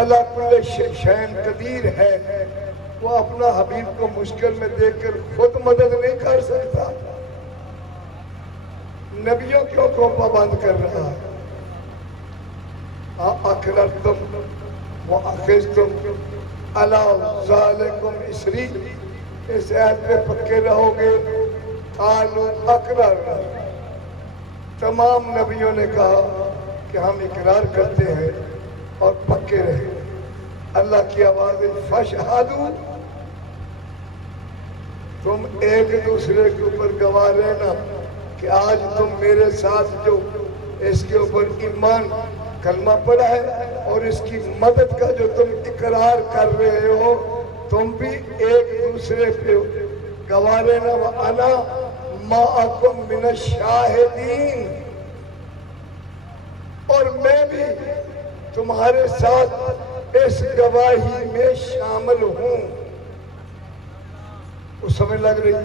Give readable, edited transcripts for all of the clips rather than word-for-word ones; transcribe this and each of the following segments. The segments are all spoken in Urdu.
اللہ کل شین قدیر ہے، وہ اپنا حبیب کو مشکل میں دیکھ کر خود مدد نہیں کر سکتا، نبیوں کیوں کو پابند کر رہا ہے؟ اقررتم واخذتم علی ذالکم اسری، اس عہد پہ پکے رہو گے؟ قالوا اقررنا، تمام نبیوں نے کہا کہ ہم اقرار کرتے ہیں اور پکے رہے۔ اللہ کی آواز ہے فاشہدوا، تم ایک دوسرے کے اوپر گواہ رہنا کہ آج تم میرے ساتھ جو اس کے اوپر ایمان کلمہ پڑھا ہے اور اس کی مدد کا جو تم اقرار کر رہے ہو، تم بھی ایک دوسرے پہ گواہ رہنا۔ وَأَنَا مَعَكُمْ مِنَ الشَّاهِدِينَ، اور میں بھی تمہارے ساتھ اس گواہی میں شامل ہوں۔ وہ سمجھ لگ رہی ہے؟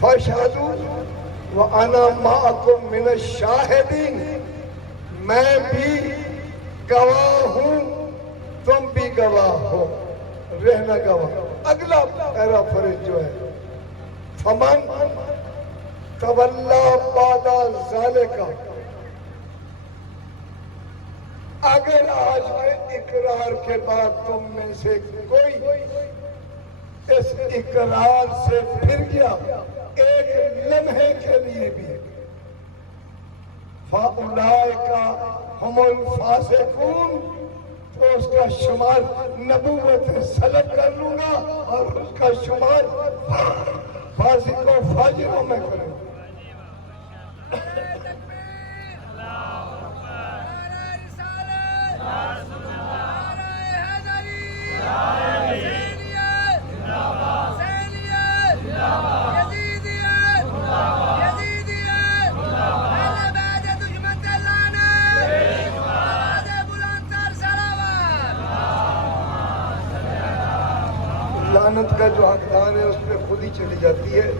فَاشْهَدُوا وَأَنَا مَعَكُمْ مِنَ الشَّاهِدِينَ، میں بھی گواہ ہوں، تم بھی گواہ ہو، رہنا گواہ۔ اگلا پیرافریز جو ہے فَمَنْ تَوَلَّى بَعْدَ ذَلِكَ، اگر آج کے اقرار کے بعد تم میں سے کوئی اس اقرار سے پھر گیا ایک لمحے کے لیے بھی، فَأُولَئِكَ هُمُ الْفَاسِقُونَ، تو اس کا شمار نبوت سلب کر لوں گا اور اس کا شمار فاسق و فاجروں میں کروں گا۔ لعنت کا جو حقدار ہے اس پہ خود ہی چلی جاتی ہے۔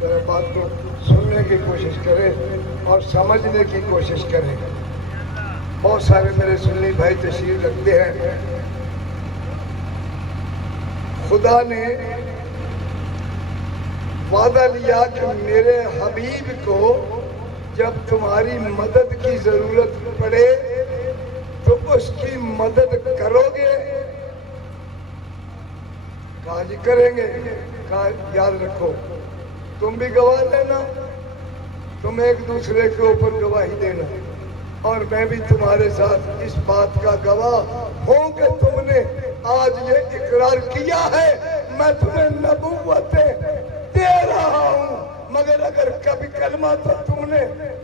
ذرا بات کو سننے کی کوشش کرے اور سمجھنے کی کوشش کرے۔ بہت سارے میرے سنی بھائی تشریف رکھتے ہیں۔ خدا نے وعدہ لیا کہ میرے حبیب کو جب تمہاری مدد کی ضرورت پڑے تو اس کی مدد کرو گے؟ کہا جی کریں گے۔ کہا یاد رکھو تم بھی گواہ لینا، تم ایک دوسرے کے اوپر گواہی دینا، اور میں بھی تمہارے ساتھ اس بات کا گواہ ہوں کہ تم نے آج یہ اقرار کیا ہے میں تمہیں نبوتیں دے رہا ہوں، مگر اگر کبھی کلمہ تو تم نے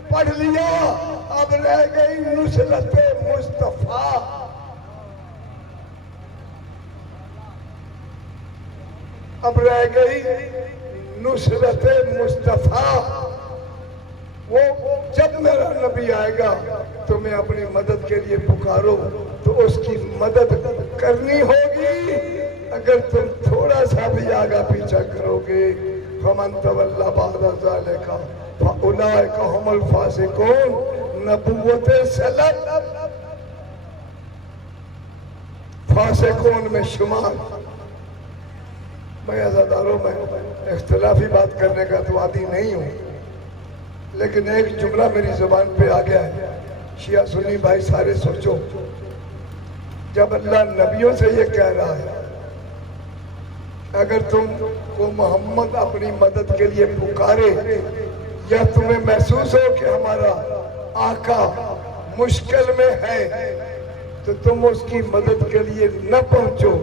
پڑھ لیا، اب رہ گئی نصرت مصطفیٰ۔ اب رہ گئی نصرت مصطفیٰ۔ وہ جب میرا نبی آئے گا تمہیں اپنی مدد کے لیے پکارو تو اس کی مدد کرنی ہوگی، اگر تم تھوڑا سا بھی آگا پیچھا کرو گے فَمَنْ تَوَلَّى بَعْدَ ذَلِكَ فَأُولَئِكَ هُمُ الْفَاسِقُونَ، نبوت سلب فاسقون میں شمار۔ میں عزاداروں میں اختلافی بات کرنے کا تو عادی نہیں ہوں، لیکن ایک جملہ میری زبان پہ آ گیا ہے۔ شیعہ سنی بھائی سارے سوچو، جب اللہ نبیوں سے یہ کہہ رہا ہے اگر تم کو محمد اپنی مدد کے لیے پکارے یا تمہیں محسوس ہو کہ ہمارا آقا مشکل میں ہے تو تم اس کی مدد کے لیے نہ پہنچو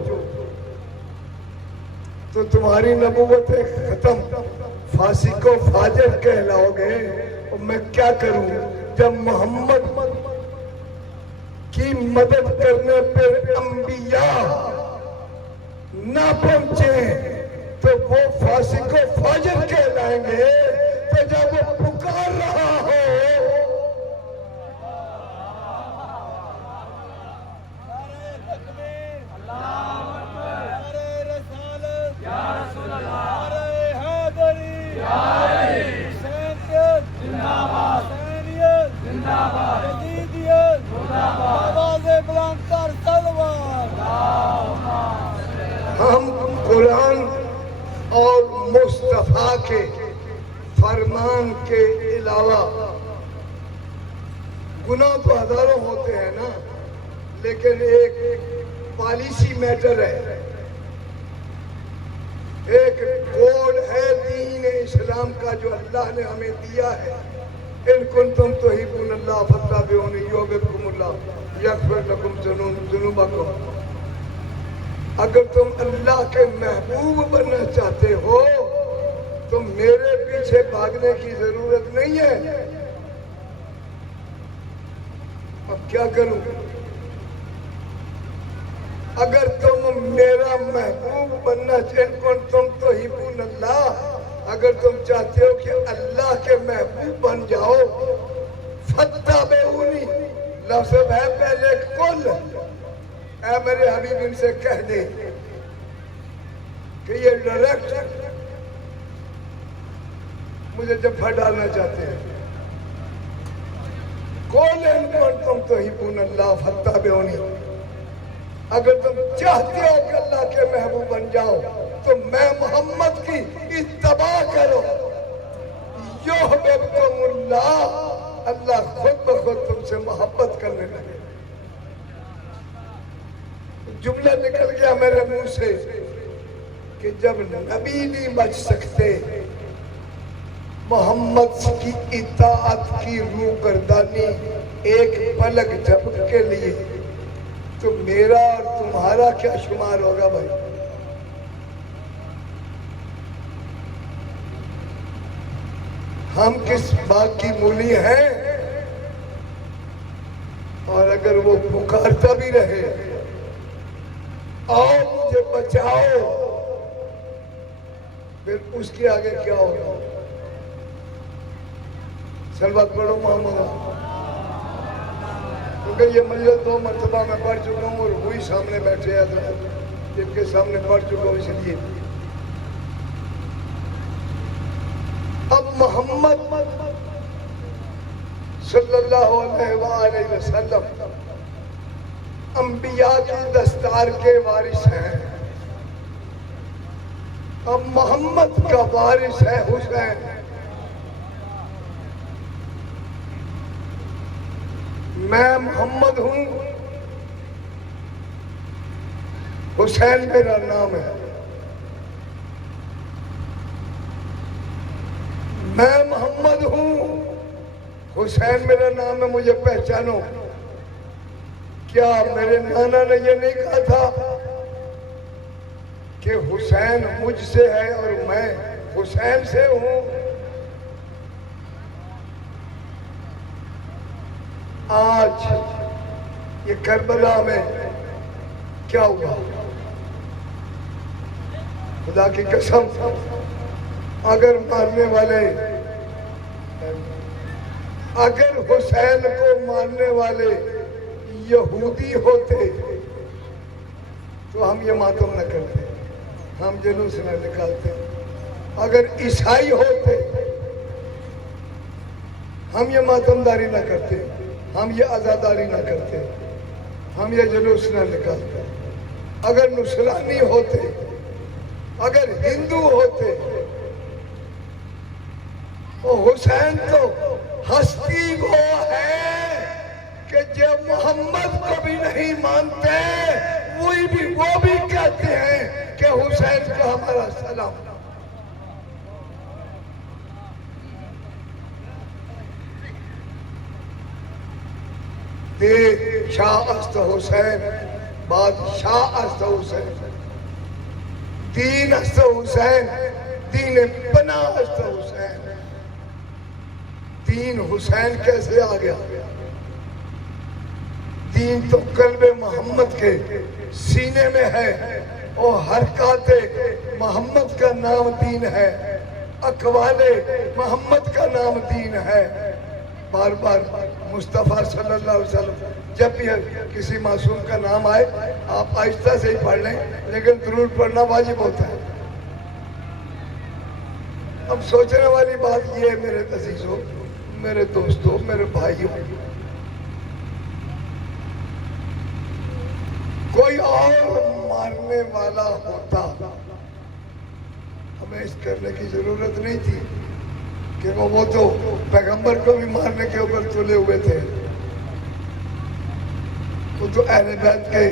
تو تمہاری نبوت ختم، فاسق و فاجر کہلاؤ گے۔ اور میں کیا کروں جب محمد کی مدد کرنے پر انبیاء نہ پہنچے تو وہ فاسق و فاجر کہلائیں گے، تو جب وہ پکار رہا ہو قرآن اور مصطفیٰ کے فرمان کے علاوہ گناہ تو ہزاروں ہوتے ہیں نا، لیکن ایک پالیسی میٹر ہے، ایک کوڈ ہے دین اسلام کا جو اللہ نے ہمیں دیا ہے۔ ان کنتم تحبون اللہ فاتبعونی یحببکم اللہ یغفر لکم ذنوبکم۔ اگر تم اللہ کے محبوب بننا چاہتے ہو تو میرے پیچھے بھاگنے کی ضرورت نہیں ہے۔ اب کیا کروں؟ اگر تم میرا محبوب بننا چاہتے ہو، تم تحبون اللہ، اگر تم چاہتے ہو کہ اللہ کے محبوب بن جاؤ، فاتبعونی لفظ ہے پہلے کل، اے میرے حبیب ان سے کہہ دے کہ یہ ڈائریکٹ مجھے جفا ڈالنا چاہتے ہیں۔ قل ان کنتم تحبون اللہ فاتبعونی، اگر تم چاہتے ہو کہ اللہ کے محبوب بن جاؤ تو میں محمد کی اتباع کرو، یحببکم اللہ، اللہ خود بخود تم سے محبت کرنے لگے۔ جملہ نکل گیا میرے منہ سے کہ جب نبی نہیں بچ سکتے محمد کی اطاعت کی روگردانی ایک پلک جھپک کے لیے، تو میرا اور تمہارا کیا شمار ہوگا بھائی؟ ہم کس باغ کی مولی ہیں؟ اور اگر وہ پکارتا بھی رہے آؤ مجھے بچاؤ، پھر اس کے آگے کیا ہوگا؟ سلوات پڑھو محمد، کیونکہ یہ مجلس 2 مرتبہ میں پڑھ چکا ہوں اور وہی سامنے بیٹھے ہیں حضرت جن کے سامنے پڑھ چکا ہوں، اس لیے اب محمد صلی اللہ علیہ وآلہ وسلم انبیاء کی دستار کے وارث ہیں۔ اب محمد کا وارث ہے حسین۔ میں محمد ہوں، حسین میرا نام ہے۔ میں محمد ہوں، حسین میرا نام ہے، مجھے پہچانو۔ کیا میرے نانا نے یہ نہیں کہا تھا کہ حسین مجھ سے ہے اور میں حسین سے ہوں؟ آج یہ کربلا میں کیا ہوا؟ خدا کی قسم، اگر مارنے والے، اگر حسین کو مارنے والے یہودی ہوتے تو ہم یہ ماتم نہ کرتے، ہم جلوس نہ نکالتے۔ اگر عیسائی ہوتے ہم یہ ماتمداری نہ کرتے، ہم یہ عزاداری نہ کرتے، ہم یہ جلوس نہ نکالتے۔ اگر نصرانی ہوتے، اگر ہندو ہوتے، تو حسین تو ہستی وہ ہے کہ جو محمد کو بھی نہیں مانتے وہ بھی کہتے ہیں کہ حسین کو ہمارا سلام۔ دیکھ شاہ است حسین، بادشاہ است حسین، دین است حسین، دین پناہ است حسین۔ دین حسین کیسے آ گیا؟ دین تو قلب محمد کے سینے میں ہے، اور حرکات محمد کا نام دین ہے، اقوال محمد کا نام دین ہے۔ بار بار مصطفیٰ صلی اللہ علیہ وسلم جب بھی کسی معصوم کا نام آئے آپ آہستہ سے ہی پڑھ لیں، لیکن درود پڑھنا واجب ہوتا ہے۔ اب سوچنے والی بات یہ ہے میرے عزیزوں، میرے دوستوں، میرے بھائیوں، کوئی اور مارنے والا ہوتا ہمیں اس کرنے کی ضرورت نہیں تھی کہ وہ تو پیغمبر کو بھی مارنے کے اوپر تلے ہوئے تھے، وہ تو اہل بیت کے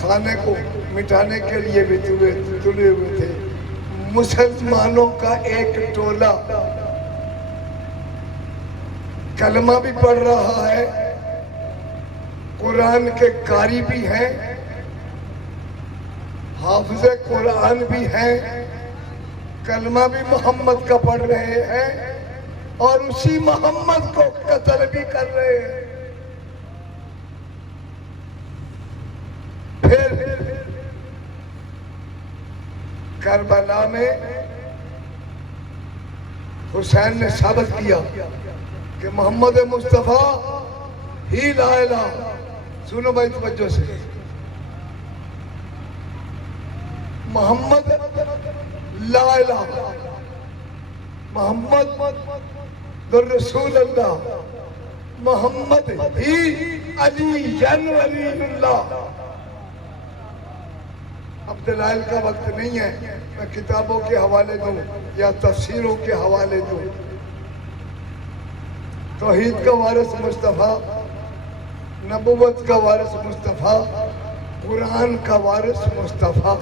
خانے کو مٹانے کے لیے بھی تلے ہوئے تھے۔ مسلمانوں کا ایک ٹولہ کلمہ بھی پڑھ رہا ہے، قرآن کے قاری بھی ہیں، حافظ قرآن بھی ہیں، کلمہ بھی محمد کا پڑھ رہے ہیں اور اسی محمد کو قتل بھی کر رہے ہیں۔ پھر کربلا میں حسین نے ثابت کیا کہ محمد مصطفیٰ ہی لا الہ۔ سنو بھائی توجہ سے، محمد لا الہ، محمد رسول اللہ، محمد ہی علی ولی اللہ۔ اب دلائل کا وقت نہیں ہے، میں کتابوں کے حوالے دوں یا تفسیروں کے حوالے دوں۔ توحید کا وارث مصطفیٰ، نبوت کا وارث مصطفیٰ، قرآن کا وارث مصطفیٰ،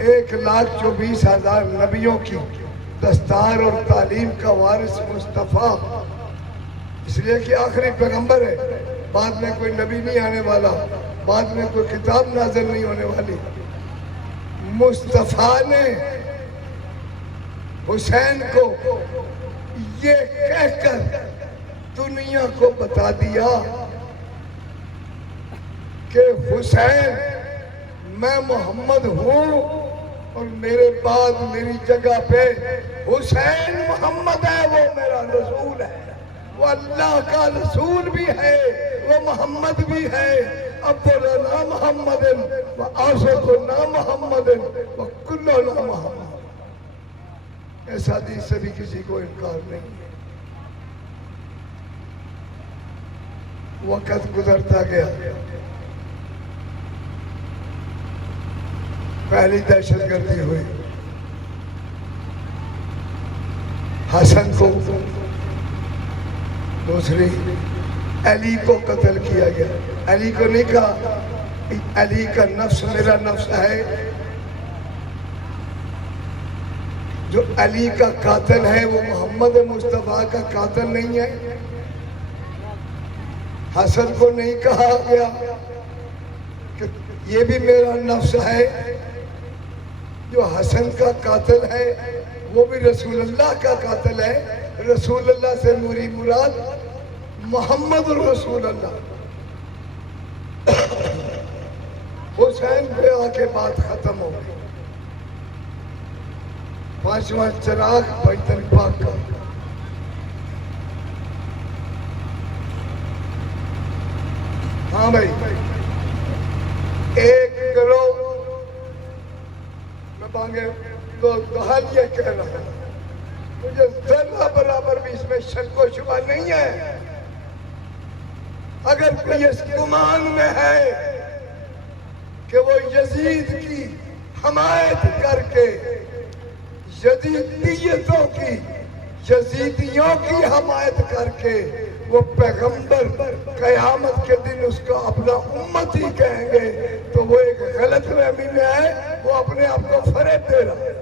1,24,000 نبیوں کی دستار اور تعلیم کا وارث مصطفیٰ، اس لیے کہ آخری پیغمبر ہے، بعد میں کوئی نبی نہیں آنے والا، بعد میں کوئی کتاب نازل نہیں ہونے والی۔ مصطفیٰ نے حسین کو یہ کہہ کر دنیا کو بتا دیا کہ حسین میں محمد ہوں اور میرے بعد میری جگہ پہ حسین محمد ہے، وہ میرا رسول ہے، وہ اللہ کا رسول بھی ہے، وہ محمد بھی ہے۔ افضلنا محمد وآصفنا محمد وکلنا محمد۔ اس حدیث سے بھی کسی کو انکار نہیں ہے۔ وقت گزرتا گیا، پہلی دہشت گردی ہوئی، حسن کو، دوسری علی کو قتل کیا گیا۔ علی کو نہیں کہا علی کا نفس میرا نفس ہے، جو علی کا قاتل ہے وہ محمد مصطفیٰ کا قاتل نہیں ہے۔ حسن کو نہیں کہا گیا کہ یہ بھی میرا نفس ہے، جو حسن کا قاتل ہے وہ بھی رسول اللہ کا قاتل ہے۔ رسول اللہ سے مراد محمد رسول اللہ۔ حسین پہ آ کے بات ختم ہو گئی۔ پانچواں چراغ بیت پاک کا، ہاں بھائی، ایک گروہ میں بانگے تو حال یہ کہہ رہا ہے، مجھے ذرہ برابر بھی اس میں شک و شبہ نہیں ہے۔ اگر کوئی اس گمان میں ہے کہ وہ یزید کی حمایت کر کے یزیدیتوں کی، یزیدیوں کی حمایت کر کے وہ پیغمبر قیامت کے دن اس کو اپنا امتی کہیں گے تو وہ ایک غلط فہمی میں ہے، وہ اپنے آپ کو فریب دے رہا ہے۔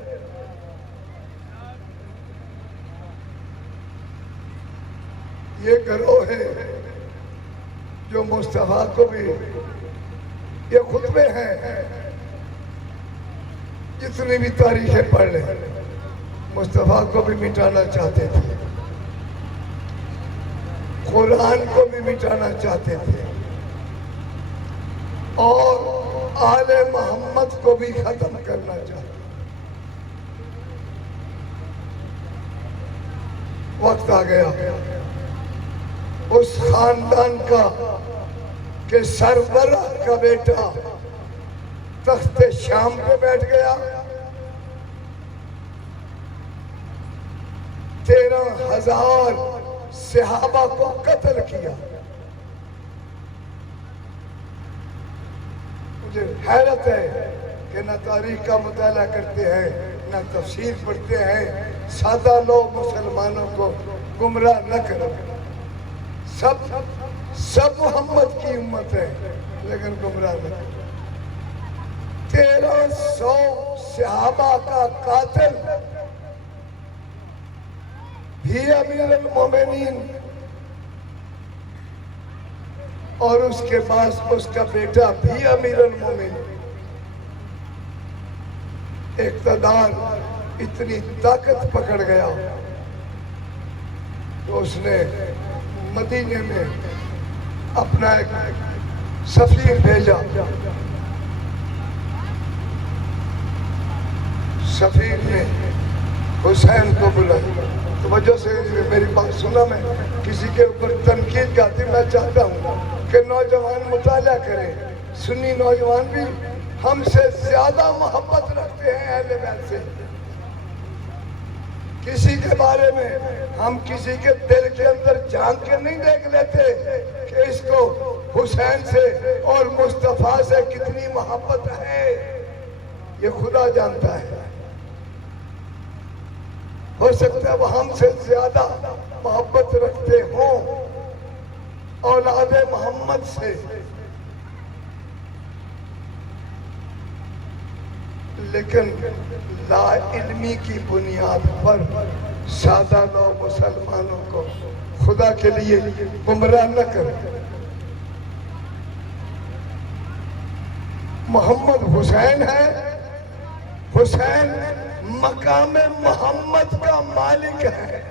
یہ گروہ ہے جو مصطفیٰ کو بھی، یہ خطبے ہیں، جتنی بھی تاریخیں پڑھ لیں، مصطفیٰ کو بھی مٹانا چاہتے تھے، قرآن کو بھی مٹانا چاہتے تھے، اور آل محمد کو بھی ختم کرنا چاہتے تھے۔ وقت آ گیا اس خاندان کا کہ سربراہ کا بیٹا تخت شام پہ بیٹھ گیا، 13,000 صحابہ کو قتل کیا۔ مجھے حیرت ہے کہ نہ تاریخ کا مطالعہ کرتے ہیں نہ تفسیر پڑھتے ہیں. سادہ لوگ مسلمانوں کو گمراہ نہ کرو. سب محمد کی امت ہے لیکن گمراہ نہ کرو. 1300 صحابہ کا قاتل بھی امیر المومنین اور اس کے پاس اس کا بیٹا بھی امیر المومنین. اقتدار اتنی طاقت پکڑ گیا تو اس نے مدینے میں اپنا ایک سفیر بھیجا. سفیر نے حسین کو بلایا. توجہ سے میری بات سنا. میں کسی کے اوپر تنقید کرتی میں چاہتا ہوں کہ نوجوان مطالعہ کریں. سنی نوجوان بھی ہم سے زیادہ محبت رکھتے ہیں اہل بیت سے. کسی کے بارے میں ہم کسی کے دل کے اندر جھانک کے نہیں دیکھ لیتے کہ اس کو حسین سے اور مصطفیٰ سے کتنی محبت ہے. یہ خدا جانتا ہے. ہو سکتا ہے وہ ہم سے زیادہ محبت رکھتے ہوں اولاد محمد سے، لیکن لا علمی کی بنیاد پر سادہ لوگ مسلمانوں کو خدا کے لیے گمراہ نہ کریں. محمد حسین ہے. حسین مقام محمد کا مالک ہے.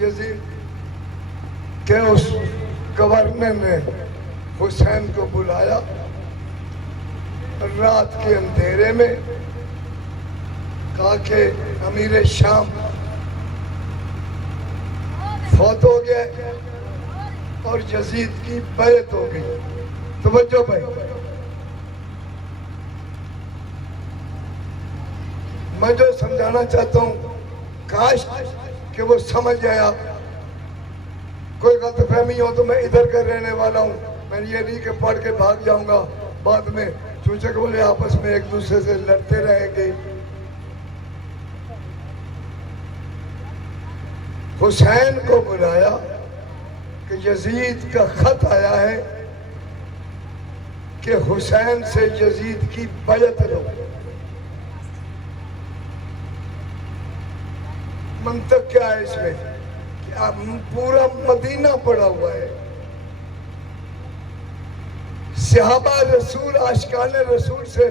یزید کہ اس گورنر نے حسین کو بلایا رات کے اندھیرے میں، کہا کہ امیر شام فوت ہو گیا اور یزید کی بیعت ہو گئی. توجہ بھائی، میں جو سمجھانا چاہتا ہوں کاش کہ وہ سمجھ آیا. کوئی غلط فہمی ہو تو میں ادھر کا رہنے والا ہوں. میں یہ نہیں کہ پڑھ کے بھاگ جاؤں گا بعد میں چوچک بولے آپس میں ایک دوسرے سے لڑتے رہیں گے. حسین کو بلایا کہ یزید کا خط آیا ہے کہ حسین سے یزید کی بیعت لو. منطق کیا ہے اس میں کہ پورا مدینہ پڑا ہوا ہے. صحابہ رسول عاشقان رسول سے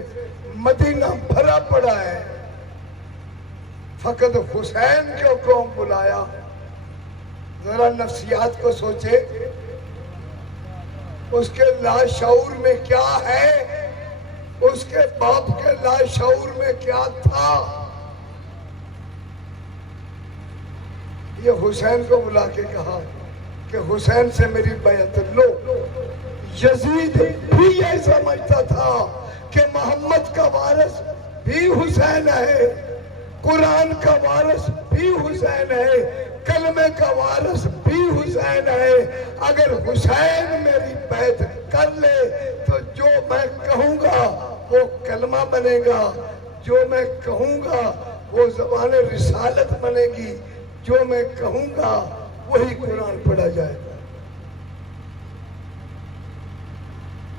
مدینہ بھرا پڑا ہے. فقط حسین کو کون بلایا؟ ذرا نفسیات کو سوچے. اس کے لاشعور میں کیا ہے؟ اس کے باپ کے لاشعور میں کیا تھا؟ یہ حسین کو بلا کے کہا کہ حسین سے میری بیعت لو. یزید بھی یہ سمجھتا تھا کہ محمد کا وارث بھی حسین ہے، قرآن کا وارث بھی حسین ہے، کلمے کا وارث بھی حسین ہے. اگر حسین میری بیعت کر لے تو جو میں کہوں گا وہ کلمہ بنے گا، جو میں کہوں گا وہ زبان رسالت بنے گی، جو میں کہوں گا وہی قرآن پڑھا جائے گا.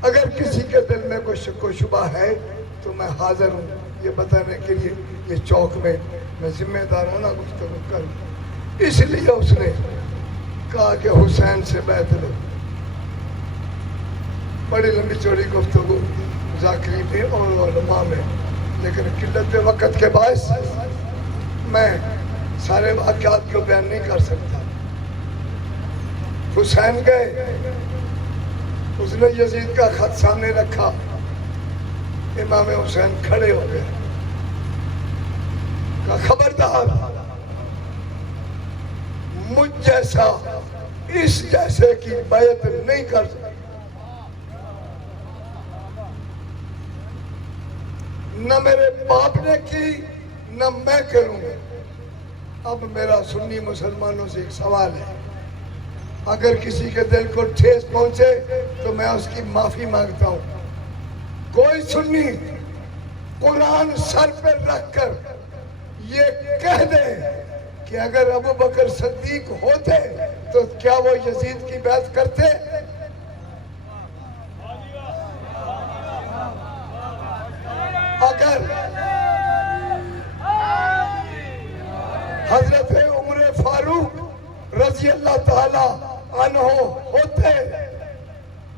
اگر کسی کے دل میں کوئی شک و شبہ ہے تو میں حاضر ہوں یہ بتانے کے لیے. یہ چوک میں ذمہ دارانہ گفتگو کروں. اس لیے اس نے کہا کہ حسین سے بیعت لو. بڑی لمبی چوڑی گفتگو ذاکرین میں اور علماء میں، لیکن قلت وقت کے باعث میں سارے واقعات کو بیان نہیں کر سکتا. حسین گئے، اس نے یزید کا خط سامنے رکھا. امام حسین کھڑے ہو گئے، کہا خبردار مجھ جیسا اس جیسے کی بیعت نہیں کر سکتا. نہ میرے باپ نے کی نہ میں کروں. اب میرا سنی مسلمانوں سے ایک سوال ہے، اگر کسی کے دل کو ٹھیس پہنچے تو میں اس کی معافی مانگتا ہوں. کوئی سنی قرآن سر پر رکھ کر یہ کہہ دے کہ اگر ابو بکر صدیق ہوتے تو کیا وہ یزید کی بیعت کرتے؟ اگر حضرت عمر فاروق رضی اللہ تعالی عنہ ہوتے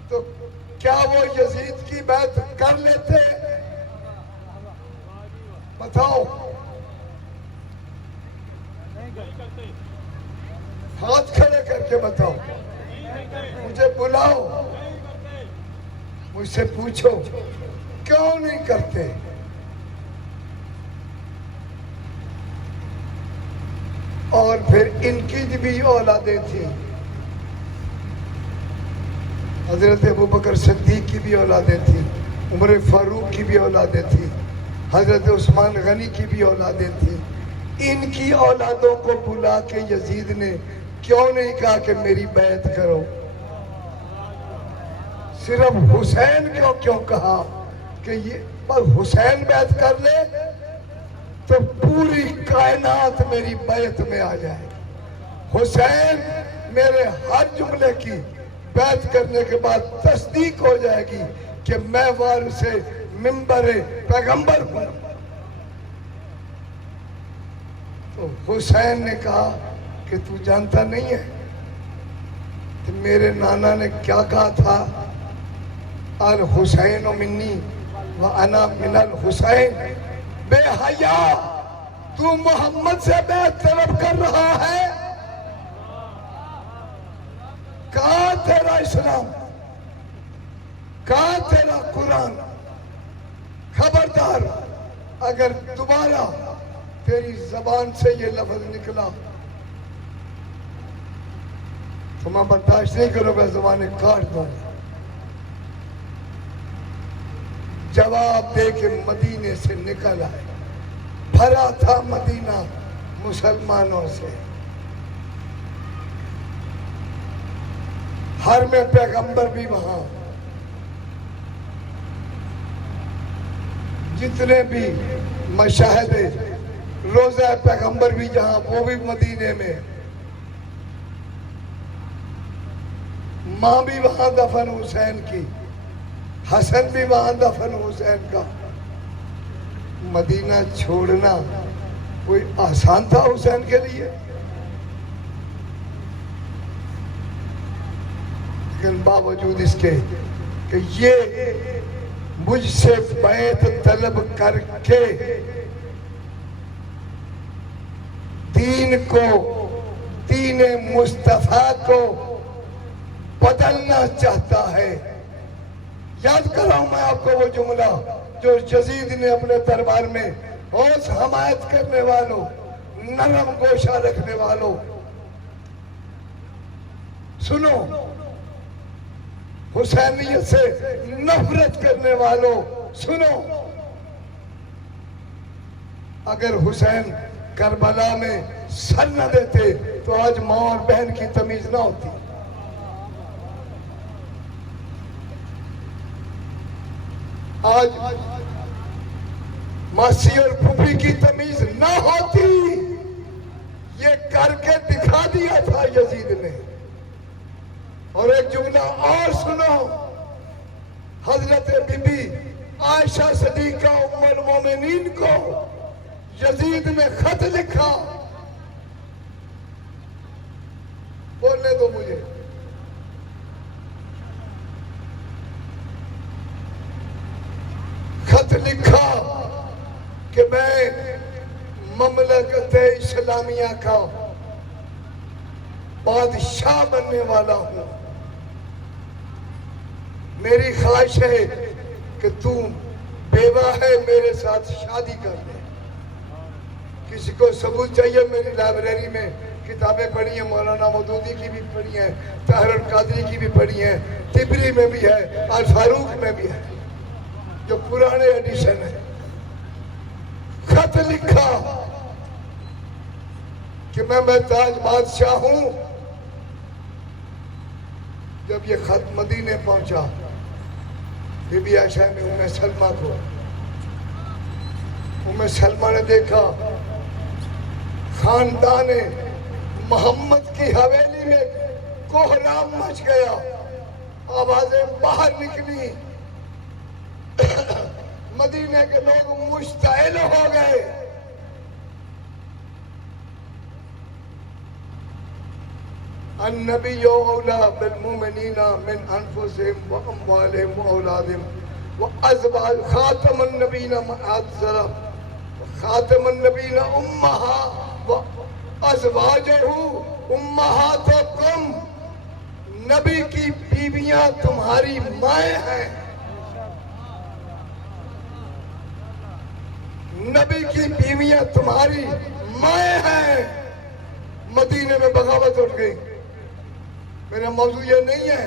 تو کیا وہ یزید کی بیعت کر لیتے؟ بتاؤ. ہاتھ کھڑے کر کے بتاؤ. مجھے بلاؤ, مجھ سے پوچھو کیوں نہیں کرتے؟ اور پھر ان کی بھی اولادیں تھیں. حضرت ابو بکر صدیق کی بھی اولادیں تھیں, عمر فاروق کی بھی اولادیں تھیں, حضرت عثمان غنی کی بھی اولادیں تھیں. ان کی اولادوں کو بلا کے یزید نے کیوں نہیں کہا کہ میری بیعت کرو؟ صرف حسین کیوں کہا کہ یہ حسین بیعت کر لے تو پوری کائنات میری بیعت میں آ جائے. حسین میرے ہر جملے کی بیعت کرنے کے بعد تصدیق ہو جائے گی کہ میں وارث منبر پیغمبر ہوں. تو حسین نے کہا کہ تو جانتا نہیں ہے کہ میرے نانا نے کیا کہا تھا؟ الحسین منی وانا من الحسین. بے حیا, تو محمد سے بیعت طلب کر رہا ہے؟ کہاں تیرا اسلام؟ کہاں تیرا قرآن؟ خبردار اگر دوبارہ تیری زبان سے یہ لفظ نکلا تو میں برداشت نہیں کروں گا, زبانیں کاٹ دوں گا. جواب دے کہ مدینے سے نکل آئے. بھرا تھا مدینہ مسلمانوں سے. ہر میں پیغمبر بھی وہاں, جتنے بھی مشاہد روزہ پیغمبر بھی جہاں, وہ بھی مدینے میں. ماں بھی وہاں دفن حسین کی, حسن بھی وہاں دفن حسین کا. مدینہ چھوڑنا کوئی آسان تھا حسین کے لیے؟ لیکن باوجود اس کے کہ یہ مجھ سے بیعت طلب کر کے دین کو, دین مصطفیٰ کو بدلنا چاہتا ہے. یاد کراؤں میں آپ کو وہ جملہ جو یزید نے اپنے دربار میں حوص حمایت کرنے والوں, نرم گوشہ رکھنے والوں, سنو, حسینیت سے نفرت کرنے والوں سنو. اگر حسین کربلا میں سر نہ دیتے تو آج ماں اور بہن کی تمیز نہ ہوتی. آج ماسی اور پھوپھی کی تمیز نہ ہوتی. یہ کر کے دکھا دیا تھا یزید نے. اور ایک جملہ اور سنو, حضرت بی بی عائشہ صدیقہ ام المومنین کو یزید نے خط لکھا. بولنے دو مجھے. خط لکھا کہ میں مملکت اسلامیہ کا بادشاہ بننے والا ہوں. میری خواہش ہے کہ تو بیوہ ہے, میرے ساتھ شادی کر لے. کسی کو ثبوت چاہیے؟ میری لائبریری میں کتابیں پڑھی ہیں, مولانا مودودی کی بھی پڑھی ہیں, طاہر القادری کی بھی پڑھی ہیں, طبری میں بھی ہے, الفاروق میں بھی ہے, جو پرانے ایڈیشن ہے. خط لکھا کہ میں تاج بادشاہ ہوں, جب یہ خط مدینے پہنچا بی بی عائشہ نے ام سلمہ کو، ام سلمہ نے دیکھا خاندان محمد کی حویلی میں کوہرام مچ گیا، آوازیں باہر نکلی، مدینے کے لوگ مشتعل ہو گئے۔ النبی اولا بالمؤمنین من انفسهم واموالهم واولادهم وازواج خاتم النبیین معذرہ خاتم النبیین وازواجہ امہاتکم، نبی کی بیویاں تمہاری مائیں ہیں، نبی کی بیویاں تمہاری مائیں ہیں۔ مدینے میں بغاوت اٹھ گئی۔ میرا موضوع یہ نہیں ہے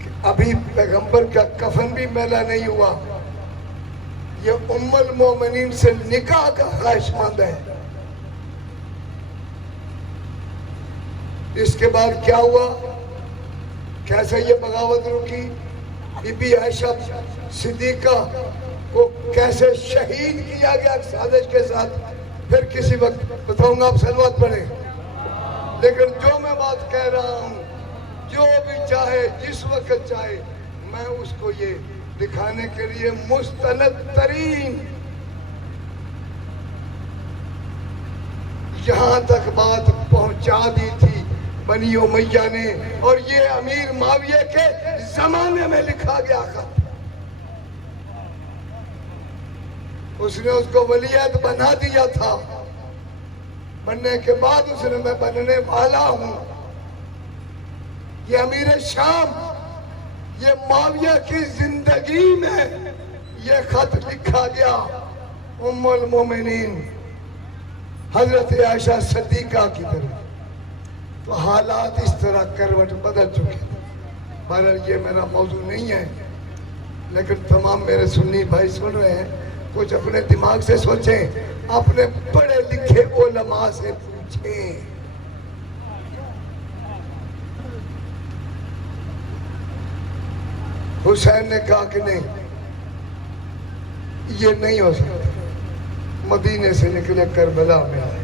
کہ ابھی پیغمبر کا کفن بھی میلا نہیں ہوا، یہ ام المومنین سے نکاح کا خواہش مند ہے۔ اس کے بعد کیا ہوا، کیسے یہ بغاوت رکی، بی بی عائشہ صدیقہ کو کیسے شہید کیا گیا سازش کے ساتھ، پھر کسی وقت بتاؤں گا، آپ سلوات پڑھیں۔ لیکن جو میں بات کہہ رہا ہوں، جو بھی چاہے جس وقت چاہے، میں اس کو یہ دکھانے کے لیے مستند ترین یہاں تک بات پہنچا دی تھی بنی امیہ نے، اور یہ امیر معاویہ کے زمانے میں لکھا گیا خط۔ اس نے اس کو ولیعہد بنا دیا تھا، بننے کے بعد اس نے میں بننے والا ہوں۔ یہ امیر شام، یہ معاویہ کی زندگی میں یہ خط لکھا گیا ام المومنین حضرت عائشہ صدیقہ کی طرف۔ تو حالات اس طرح کروٹ بدل چکے۔ بہرحال یہ میرا موضوع نہیں ہے، لیکن تمام میرے سنی بھائی سن رہے ہیں، کچھ اپنے دماغ سے سوچیں، اپنے پڑھے لکھے علماء سے پوچھیں۔ حسین نے کہا کہ نہیں، یہ نہیں ہو سکتا۔ مدینے سے نکلے کربلا میں آئے،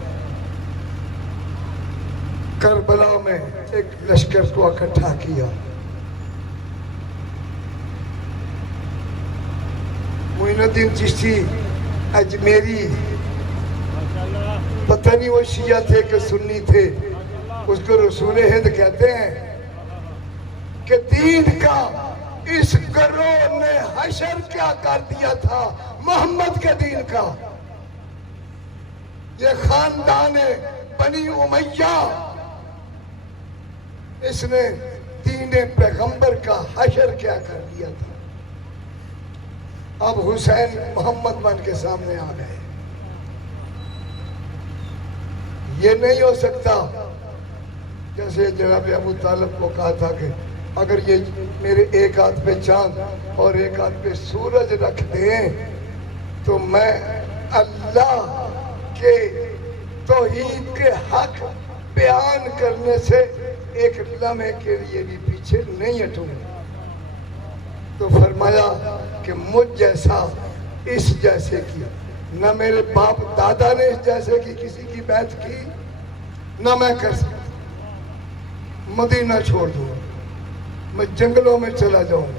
کربلا میں ایک لشکر کو اکٹھا کیا۔ معین الدین چشتی اجمیری، پتہ نہیں وہ شیعہ تھے کہ سنی تھے، اس کو رسول ہند کہتے ہیں، کہ دین کا اس گروہ نے حشر کیا کر دیا تھا محمد کے دین کا۔ یہ خاندان بنی امیہ، اس نے دین پیغمبر کا حشر کیا کر دیا تھا۔ اب حسین محمد بن کے سامنے آ گئے۔ یہ نہیں ہو سکتا جیسے جناب ابو طالب کو کہا تھا کہ اگر یہ میرے ایک ہاتھ پہ چاند اور ایک ہاتھ پہ سورج رکھ دیں تو میں اللہ کے توحید کے حق بیان کرنے سے ایک لمحے کے لیے بھی پیچھے نہیں ہٹوں۔ تو فرمایا کہ مجھ جیسا اس جیسے کی، نہ میرے باپ دادا نے اس جیسے کی کسی کی بیعت کی، نہ میں کر سکتا۔ مدینہ چھوڑ دوں، میں جنگلوں میں چلا جاؤں۔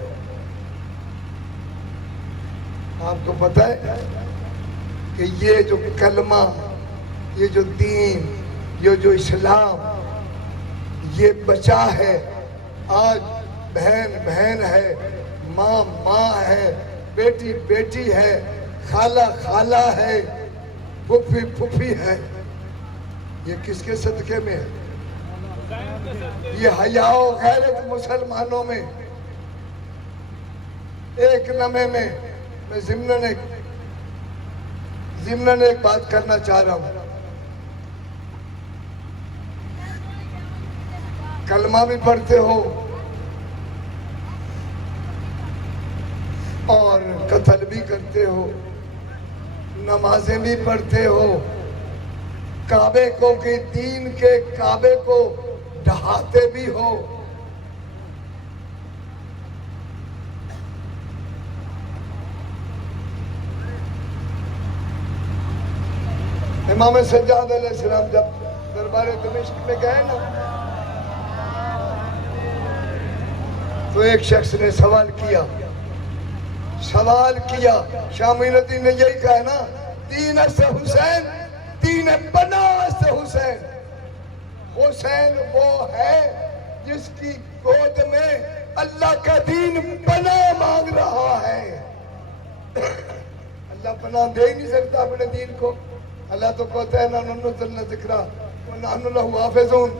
آپ کو پتہ ہے کہ یہ جو کلمہ، یہ جو دین، یہ جو اسلام، یہ بچا ہے۔ آج بہن بہن ہے، ماں ماں ہے، بیٹی بیٹی ہے، خالہ خالہ ہے، پھپھی پھپھی ہے۔ یہ کس کے صدقے میں ہے؟ یہ حیا و غیرت مسلمانوں میں۔ ایک لمحے میں ضمناً ایک بات کرنا چاہ رہا ہوں۔ کلمہ بھی پڑھتے ہو اور قتل بھی کرتے ہو، نمازیں بھی پڑھتے ہو، کعبے کو کہ دین کے کعبے کو ڈھاتے بھی ہو. امام سجاد علیہ السلام جب دربار دمشق میں گئے نا تو ایک شخص نے سوال کیا شامی الدین نے یہی کہا نا دین است حسین دین پناہ است حسین. حسین وہ ہے جس کی گود میں اللہ کا دین پناہ مانگ رہا ہے. اللہ پناہ دے ہی نہیں سکتا اپنے دین کو. اللہ تو کہتا ہے نحن نزلنا ذکرا ونحن لہ حافظون.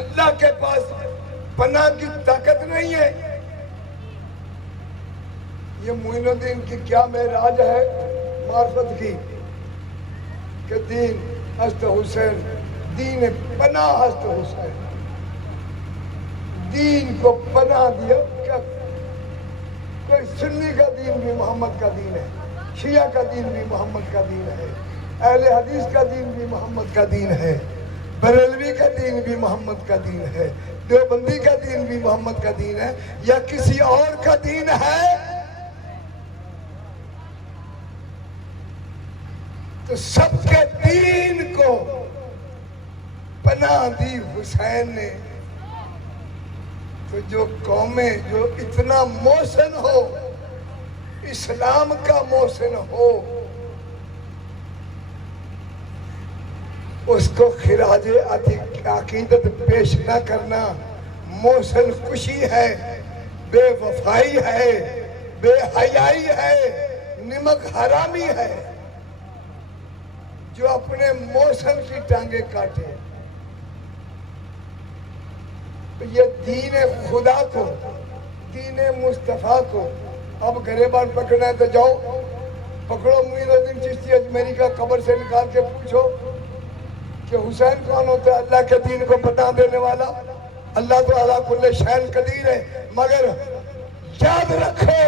اللہ کے پاس پناہ کی طاقت نہیں ہے. یہ معین الدین کی کیا معراج ہے معرفت کی کہ دین ہست حسین دین پناہ ہست حسین. دین کو پناہ دیا. کیا کوئی سنی کا دین بھی محمد کا دین ہے, شیعہ کا دین بھی محمد کا دین ہے, اہل حدیث کا دین بھی محمد کا دین ہے, بریلوی کا دین بھی محمد کا دین ہے, دیوبندی کا دین بھی محمد کا دین ہے, یا کسی اور کا دین ہے؟ تو سب کے دین کو پناہ دی حسین نے. تو جو قومیں جو اتنا محسن ہو, اسلام کا محسن ہو, اس کو خراج عقیدت پیش نہ کرنا محسن کشی ہے, بے وفائی ہے, بے حیائی ہے, نمک حرامی ہے. جو اپنے محسن کی ٹانگیں کاٹے. یہ دین خدا کو, دین مصطفیٰ کو اب گریبان پکڑنا ہے تو جاؤ پکڑو معین الدین چشتی اجمیری کا قبر سے نکال کے پوچھو کہ حسین کون ہوتا ہے؟ اللہ کے دین کو پناہ دینے والا. اللہ تو علی کل شیء قدیر ہے, مگر یاد رکھو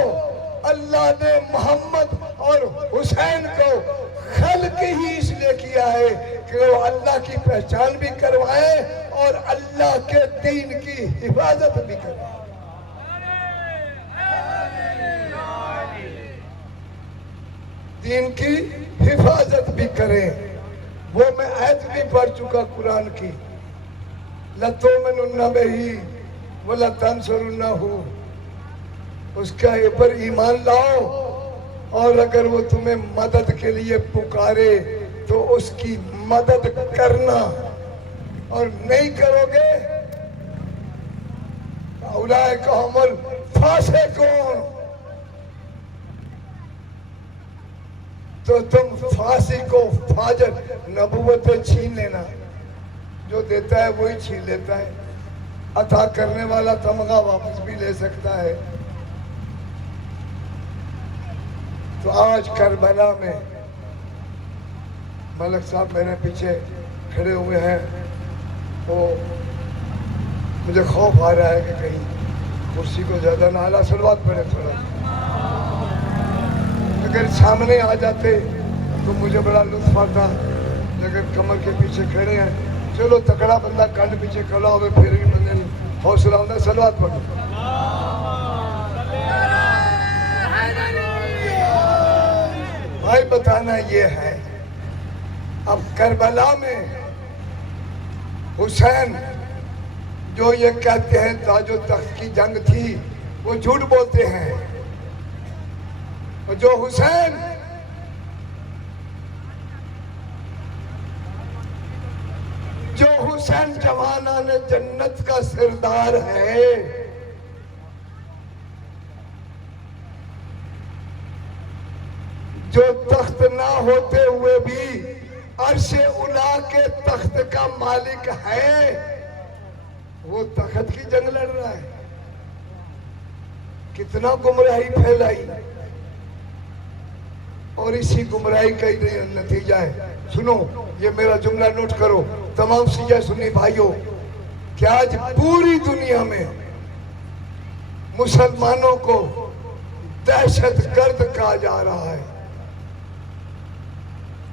اللہ نے محمد اور حسین کو خلق ہی اس لیے کیا ہے کہ وہ اللہ کی پہچان بھی کروائے اور اللہ کے دین کی حفاظت بھی کروائے. دین کی حفاظت بھی کریں. وہ میں آیت بھی پڑھ چکا قرآن کی, لَتُؤْمِنُنَّ بِهِ وَلَتَنْصُرُنَّهُ. اس کا پر ایمان لاؤ, اور اگر وہ تمہیں مدد کے لیے پکارے تو اس کی مدد کرنا, اور نہیں کرو گے اولئک هم الفاسقون. تو تم فاسق و فاجر, نبوت چھین لینا, جو دیتا ہے وہی چھین لیتا ہے, عطا کرنے والا تمغہ واپس بھی لے سکتا ہے. تو آج کربلا میں ملک صاحب میرے پیچھے کھڑے ہوئے ہیں, تو مجھے خوف آ رہا ہے کہ کہیں کرسی کو زیادہ نہ ہلا. صلوات پڑھے تھوڑا. اگر سامنے آ جاتے تو مجھے بڑا لطف آتا, لیکن کمر کے پیچھے کھڑے ہیں. چلو تکڑا بندہ کانڈ پیچھے کھڑا ہوئے پھر بھی بندے حوصلہ ہوتا ہے. صلوات پڑھو. بھائی بتانا یہ ہے, اب کربلا میں حسین جو یہ کہتے ہیں تاج و تخت کی جنگ تھی, وہ جھوٹ بولتے ہیں. اور جو حسین جوانان جنت کا سردار ہے, جو تخت نہ ہوتے ہوئے بھی عرش اولا کے تخت کا مالک ہے, وہ تخت کی جنگ لڑ رہا ہے. کتنا گمراہی پھیلائی, اور اسی گمراہی کا ہی نتیجہ ہے. سنو, یہ میرا جملہ نوٹ کرو تمام شیعہ سنی بھائیوں, کہ آج پوری دنیا میں مسلمانوں کو دہشت گرد کہا جا رہا ہے.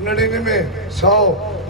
99 100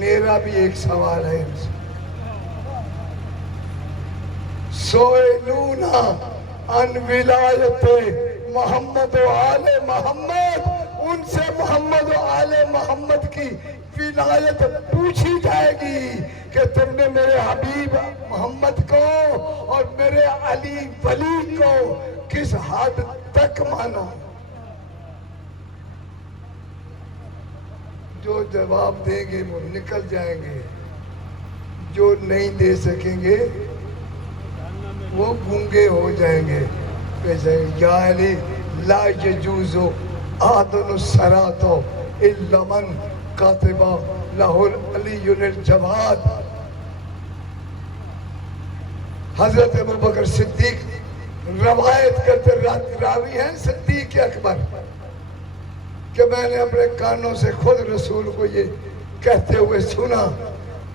میرا بھی ایک سوال ہے ان سے. سوئلونا ان ولایت محمد و آل محمد، ان سے محمد و آل محمد کی ولایت پوچھی جائے گی کہ تم نے میرے حبیب محمد کو اور میرے علی ولی کو کس حد تک مانا. جو جواب دیں گے وہ نکل جائیں گے، جو نہیں دے سکیں گے وہ گونگے ہو جائیں گے. یا علی لا یجوز آدن الصراط الا من کاتب لہ علی الجواد. حضرت ابوبکر صدیق روایت کرتے راوی ہیں صدیق اکبر کہ میں نے اپنے کانوں سے خود رسول کو یہ کہتے ہوئے سنا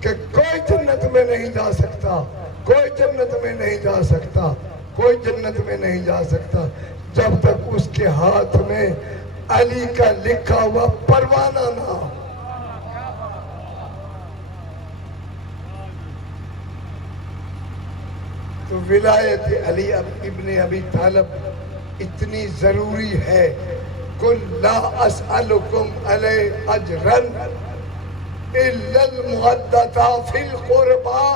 کہ کوئی جنت میں نہیں جا سکتا، کوئی جنت میں نہیں جا سکتا، کوئی جنت میں نہیں جا سکتا جب تک اس کے ہاتھ میں علی کا لکھا ہوا پروانہ نہ ہو. تو ولایت علی ابن ابی طالب اتنی ضروری ہے. قل لا اسألکم علی اجرا الا المودۃ فی القربى.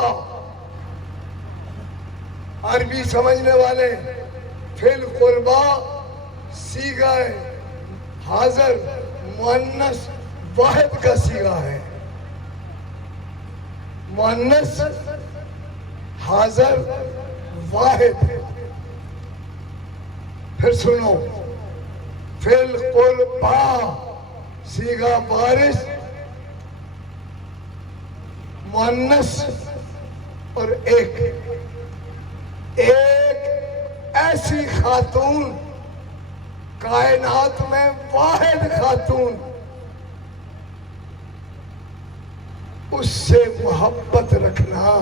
عربی سمجھنے والے فی القربى صیغہ حاضر مؤنث واحد کا صیغہ ہے. مؤنث حاضر واحد. پھر سنو، فی القربى صیغہ وارث مؤنث اور ایک ایسی خاتون، کائنات میں واحد خاتون، اس سے محبت رکھنا،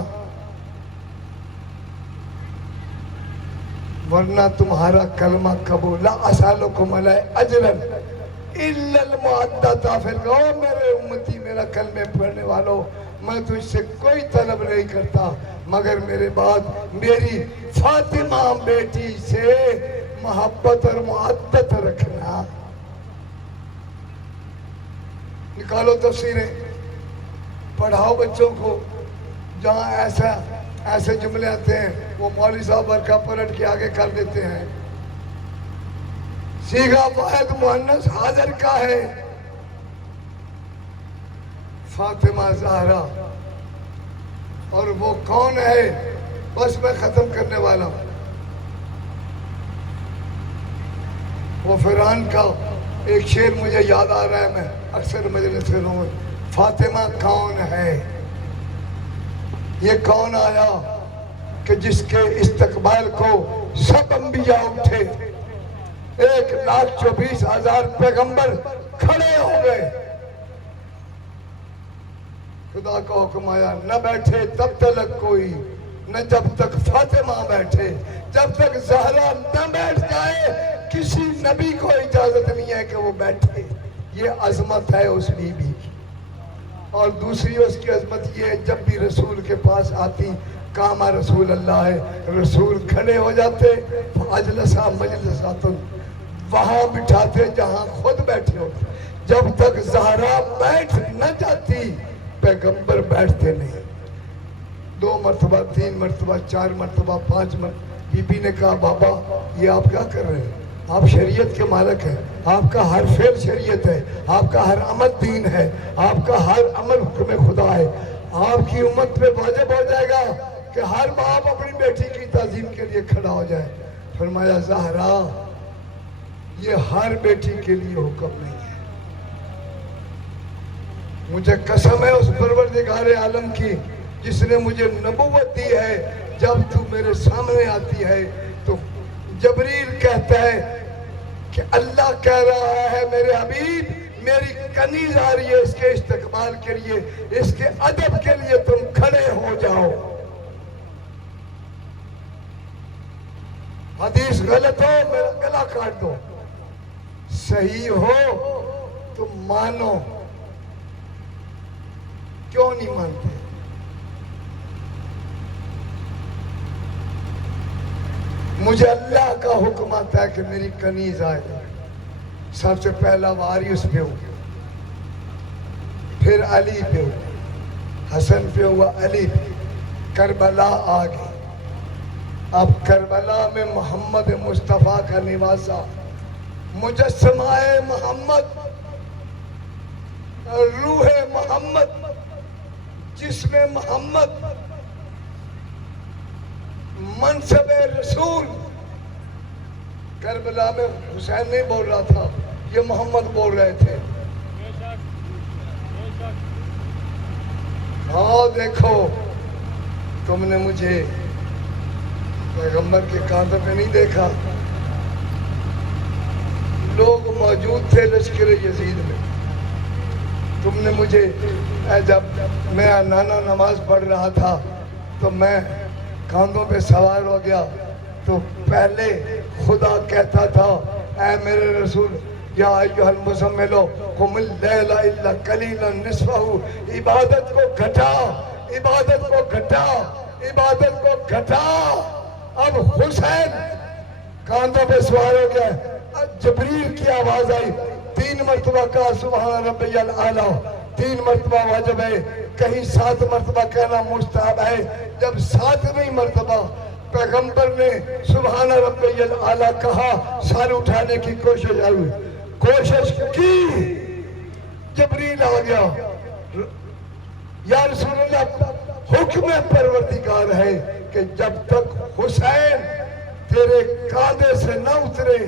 ورنہ تمہارا کلمہ قبول. لا اسالکم علی اجرا الا المودۃ فی القربى. میرے امتی، میرا کلمے پڑھنے والوں، میں تجھ سے کوئی طلب نہیں کرتا مگر میرے بعد میری فاطمہ بیٹی سے محبت اور مودت رکھنا. نکالو تفسیریں، پڑھاؤ بچوں کو. جہاں ایسے جملے آتے ہیں وہ مولوی صاحب ورقہ پلٹ کے آگے کر دیتے ہیں. صیغہ واحد مؤنث حاضر کا ہے فاطمہ زہرا. اور وہ کون ہے؟ بس میں ختم کرنے والا ہوں. وہ فرعون کا ایک شعر مجھے یاد آ رہا ہے، میں اکثر مجلسوں میں. فاطمہ کون ہے؟ یہ کون آیا کہ جس کے استقبال کو سب انبیاء اٹھے، 1,24,000 پیغمبر کھڑے ہو گئے. خدا کا حکم آیا، نہ بیٹھے تب تک کوئی، نہ جب تک فاطمہ بیٹھے، جب تک زہرا نہ بیٹھ جائے کسی نبی کو اجازت نہیں ہے کہ وہ بیٹھے. یہ عظمت ہے اس بی بی کی. اور دوسری اس کی عظمت یہ ہے، جب بھی رسول کے پاس آتی، کاما رسول اللہ ہے، رسول کھڑے ہو جاتے، اجلسا مجلسات، وہاں بٹھاتے جہاں خود بیٹھے ہوتے. جب تک زہرا بیٹھ نہ جاتی پیغمبر بیٹھتے نہیں. 2 مرتبہ 3 مرتبہ 4 مرتبہ 5 مرتبہ بی بی نے کہا، بابا یہ آپ کیا کر رہے ہیں؟ آپ شریعت کے مالک ہیں، آپ کا ہر فعل شریعت ہے، آپ کا ہر عمل دین ہے، آپ کا ہر عمل حکم خدا ہے. آپ کی امت پہ واجب ہو جائے گا کہ ہر باپ اپنی بیٹی کی تعظیم کے لیے کھڑا ہو جائے. فرمایا، زہرا یہ ہر بیٹی کے لیے حکم نہیں ہے. مجھے قسم ہے اس پروردگار عالم کی جس نے مجھے نبوت دی ہے، جب تو میرے سامنے آتی ہے تو جبریل کہتا ہے کہ اللہ کہہ رہا ہے میرے حبیب میری کنیز آ رہی ہے، اس کے استقبال کے لیے، اس کے ادب کے لیے تم کھڑے ہو جاؤ. حدیث غلط ہو میرا گلا کاٹ دو، صحیح ہو تو مانو کیوں نہیں مانتے؟ مجھے اللہ کا حکم آتا ہے کہ میری کنیز آئے، سب سے پہلا واری اس پہ ہو، پھر علی پہ ہو، حسن پہ ہوا، علی پہ، کربلا آ گئی۔ اب کربلا میں محمد مصطفیٰ کا نواسا مجسمہ محمد، روح محمد، جسم محمد، منصب رسول۔ کربلا میں حسین نہیں بول رہا تھا، یہ محمد بول رہے تھے۔ ہاں دیکھو، تم نے مجھے پیغمبر کے کاندھے پہ نہیں دیکھا، لوگ موجود تھے لشکر یزید میں، تم نے مجھے جب میں نانا نماز پڑھ رہا تھا تو میں کاندھوں پہ سوار ہو گیا، تو پہلے خدا کہتا تھا اے میرے رسول یا ایھا المزمل قم اللیل الا قلیلا نصفہ، عبادت کو گھٹا، عبادت کو گھٹا، عبادت کو گھٹا۔ اب حسین کاندھوں پہ سوار ہو گیا، جبریل کی آواز آئی، 3 مرتبہ کہا سبحان ربی الاعلیٰ، 3 مرتبہ واجب ہے، کہیں 7 مرتبہ کہنا مستحب ہے۔ جب 7ویں مرتبہ پیغمبر نے سبحان ربی الاعلیٰ کہا، سر اٹھانے کی کوشش کی، جبریل آ گیا، یا رسول اللہ حکم پروردگار ہے کہ جب تک حسین تیرے کاندھے سے نہ اترے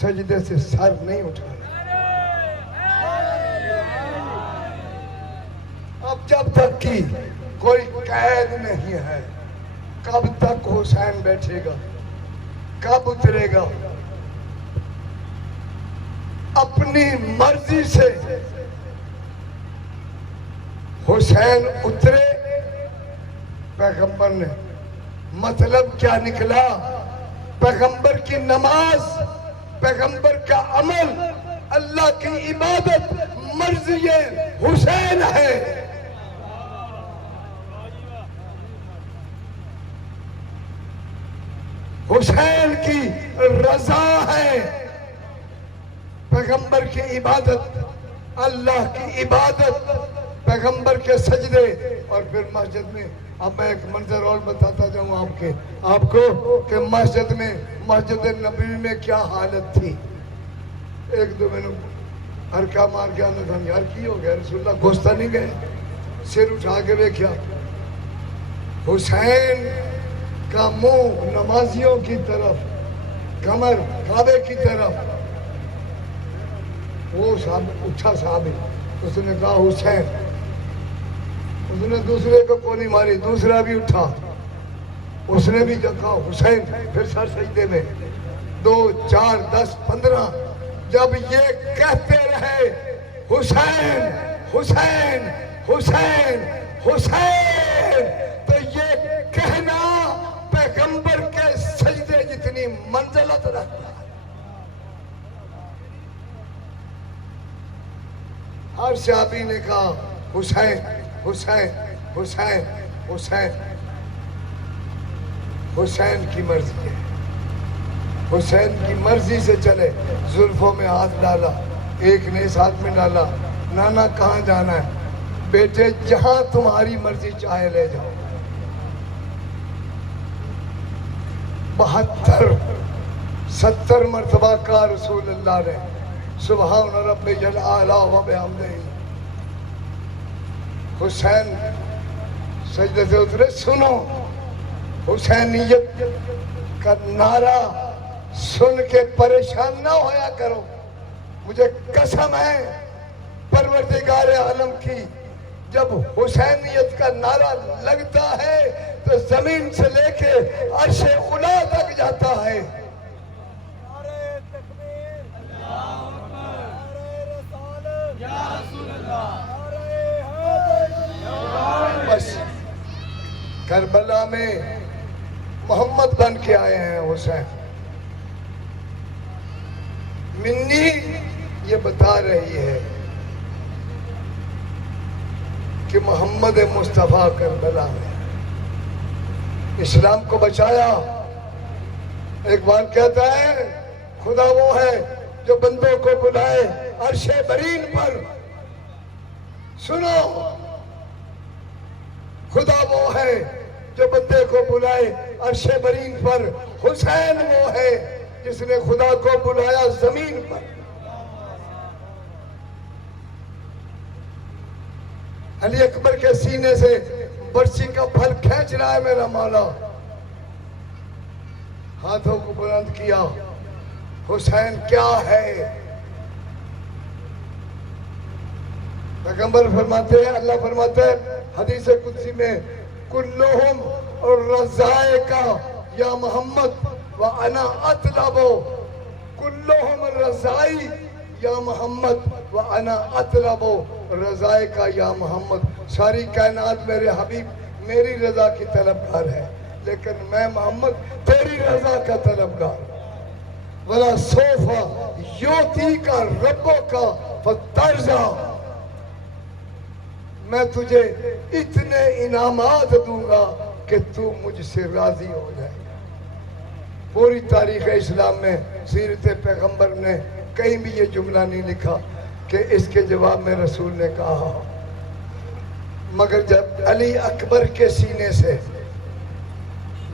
سجدے سے سر نہیں اٹھانا۔ اب جب تک کی کوئی قید نہیں ہے، کب تک حسین بیٹھے گا، کب اترے گا؟ اپنی مرضی سے حسین اترے، پیغمبر نے، مطلب کیا نکلا؟ پیغمبر کی نماز، پیغمبر کا عمل، اللہ کی عبادت مرضی حسین ہے۔ حسین کی رضا ہے، پیغمبر کی عبادت، اللہ کی عبادت، پیغمبر کے سجدے۔ اور پھر مسجد میں، اب میں ایک منظر اور بتاتا جاؤں آپ کو کہ مسجد نبوی میں کیا حالت تھی۔ ایک دو میں نے ہرکا مار کے آنے تھا، یار کی ہو گیا رسول اللہ گھستا نہیں گئے، سر اٹھا کے دیکھا، حسین کا منہ نمازیوں کی طرف، کمر کعبے کی طرف۔ وہ صاحب اٹھا صاحب، اس نے کہا حسین، اس نے دوسرے کو گولی ماری، دوسرا بھی اٹھا، اس نے بھی کہا حسین، پھر سر سجدے میں، 2 4 10 15 جب یہ کہتے رہے حسین حسین حسین حسین، تو یہ کہنا پیغمبر کے سجدے جتنی منزلت رکھتا ہے۔ ہر صحابی نے کہا حسین حسین حسین حسین۔ حسین کی مرضی ہے، حسین کی مرضی سے چلے۔ زلفوں میں ہاتھ ڈالا، ایک نے اس ہاتھ میں ڈالا، نانا کہاں جانا ہے؟ بیٹے جہاں تمہاری مرضی چاہے لے جاؤ۔ 72 70 مرتبہ کہا رسول اللہ نے سبحان ربی الاعلیٰ و بحمدہ۔ حسین سجدے سے اترے۔ سنو، حسینیت کا نعرہ سن کے پریشان نہ ہویا کرو، مجھے قسم ہے پروردگار عالم کی، جب حسینیت کا نعرہ لگتا ہے تو زمین سے لے کے عرش اولیٰ تک جاتا ہے۔ بس کربلا میں محمد بن کے آئے ہیں حسین۔ منی یہ بتا رہی ہے کہ محمد مصطفیٰ کربلا میں اسلام کو بچایا۔ اقبال کہتا ہے خدا وہ ہے جو بندوں کو بلائے عرش برین پر، سنو، خدا وہ ہے جو بندے کو بلائے عرش برین پر، حسین وہ ہے جس نے خدا کو بلایا زمین پر۔ علی اکبر کے سینے سے برچی کا پھل کھینچ رہا ہے میرا مولا، ہاتھوں کو بلند کیا، حسین کیا ہے؟ پیغمبر فرماتے ہیں، اللہ فرماتے ہیں حدیث قدسی میں، کلہم رضائکا یا محمد وانا اطلب، کلہم رضائی یا محمد وانا اطلب رضائکا یا محمد، ساری کائنات میرے حبیب میری رضا کی طلبگار ہے، لیکن میں محمد تیری رضا کا طلبگار۔ وَلَا سَوْفَ يُعْطِيكَ رَبُّكَ فَتَرْضَىٰ، میں تجھے اتنے انعامات دوں گا کہ تو مجھ سے راضی ہو جائے۔ پوری تاریخ اسلام میں سیرت پیغمبر نے کہیں بھی یہ جملہ نہیں لکھا کہ اس کے جواب میں رسول نے کہا، مگر جب علی اکبر کے سینے سے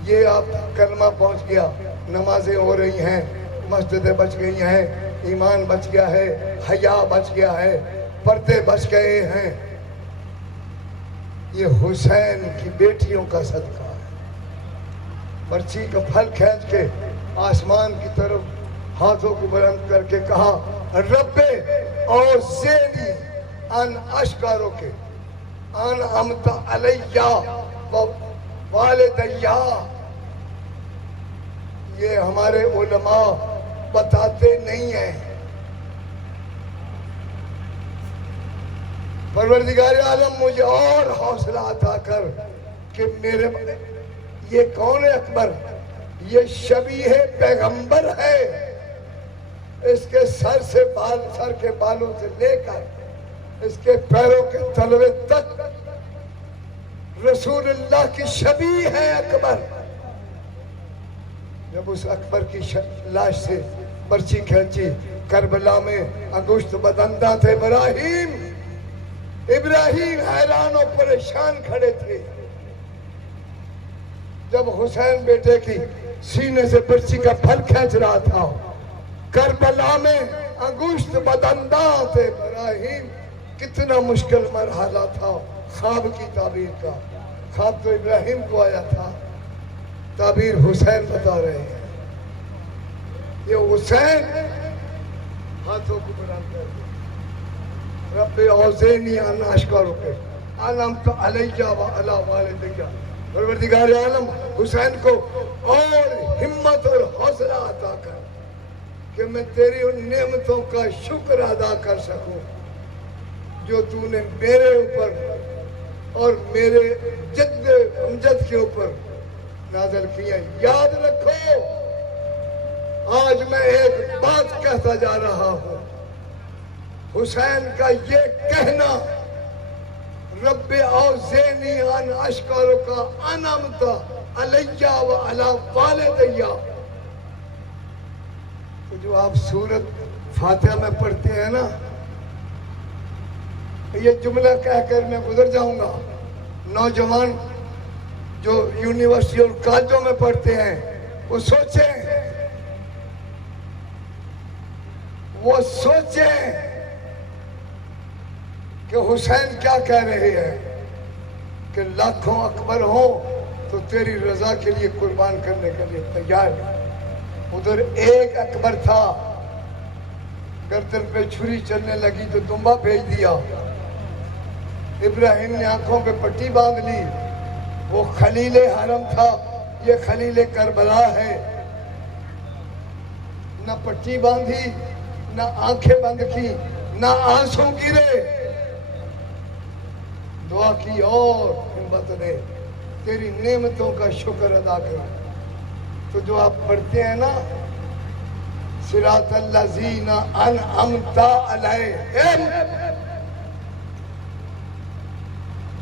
یہ آپ کلمہ پہنچ گیا، نمازیں ہو رہی ہیں، مسجدیں بچ گئی ہیں، ایمان بچ گیا ہے، حیا بچ گیا ہے، پردے بچ گئے ہیں، یہ حسین کی بیٹیوں کا صدقہ ہے۔ برچی کا پھل کھینچ کے آسمان کی طرف ہاتھوں کو بلند کر کے کہا، رب اوزعنی ان اشکرو کے ان عمت علیہ والدیہ۔ یہ ہمارے علماء بتاتے نہیں ہیں۔ پروردگار عالم مجھے اور حوصلہ عطا کر کہ میرے یہ کون ہے اکبر؟ یہ شبیہ پیغمبر ہے، اس کے سر کے بالوں سے لے کر اس کے پیروں کے تلوے تک رسول اللہ کی شبیہ ہے اکبر۔ جب اس اکبر کی لاش سے برچی کھینچی، کربلا میں انگشت بدندہ تھے ابراہیم حیران و پریشان کھڑے تھے۔ جب حسین بیٹے کی سینے سے برچی کا پھل کھینچ رہا تھا، کربلا میں انگشت بدندہ تھے ابراہیم، کتنا مشکل مرحلہ تھا خواب کی تعبیر کا۔ خواب تو ابراہیم کو آیا تھا، تعبیر حسین بتا رہے ہیں۔ یہ حسین ہاتھوں کو بلند کر دے، رب اوزعنی ان اشکرک انعمت علیہ وعلی والدیہ۔ پروردگار عالم حسین کو اور ہمت اور حوصلہ عطا کر کہ میں تیری ان نعمتوں کا شکر ادا کر سکوں جو تو نے میرے اوپر اور میرے جد امجد کے اوپر نازل کیا۔ یاد رکھو، آج میں ایک بات کہتا جا رہا ہوں، حسین کا یہ کہنا رب اوزعنی ان اشکرک انعمت علیہ وعلی والدیہ، تو جو آپ سورت فاتحہ میں پڑھتے ہیں نا، یہ جملہ کہہ کر میں گزر جاؤں گا، نوجوان جو یونیورسٹی اور کالجوں میں پڑھتے ہیں وہ سوچیں کہ حسین کیا کہہ رہے ہیں کہ لاکھوں اکبر ہوں تو تیری رضا کے لیے قربان کرنے کے لیے تیار۔ ادھر ایک اکبر تھا، گردن پہ چھری چلنے لگی تو دمبا بھیج دیا، ابراہیم نے آنکھوں پہ پٹی باندھ لی، وہ خلیل حرم تھا، یہ خلیل کربلا ہے، نہ پٹی باندھی، نہ آنکھیں بند کی، نہ آنسو گرے، دعا کی اور ہمت نے تیری نعمتوں کا شکر ادا کر۔ تو جو آپ پڑھتے ہیں نا، صراط الذین انعمت علیہم،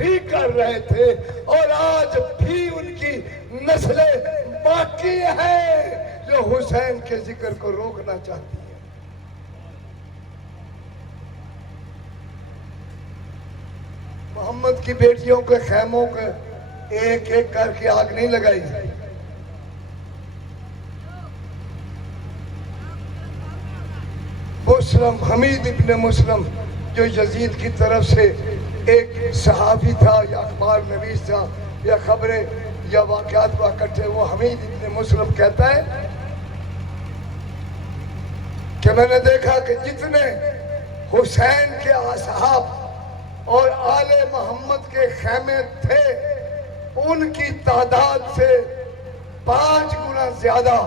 بھی کر رہے تھے اور آج بھی ان کی نسلیں باقی ہیں جو حسین کے ذکر کو روکنا چاہتی ہیں۔ محمد کی بیٹیوں کے خیموں کے ایک ایک کر کے آگ نہیں لگائی، مسلم حمید ابن مسلم جو یزید کی طرف سے ایک صحافی تھا یا اخبار نویس تھا یا خبریں یا واقعات ہوا کرتے، وہ حمید ابن مسلم کہتا ہے کہ میں نے دیکھا کہ جتنے حسین کے اصحاب اور آل محمد کے خیمے تھے ان کی تعداد سے 5 گنا زیادہ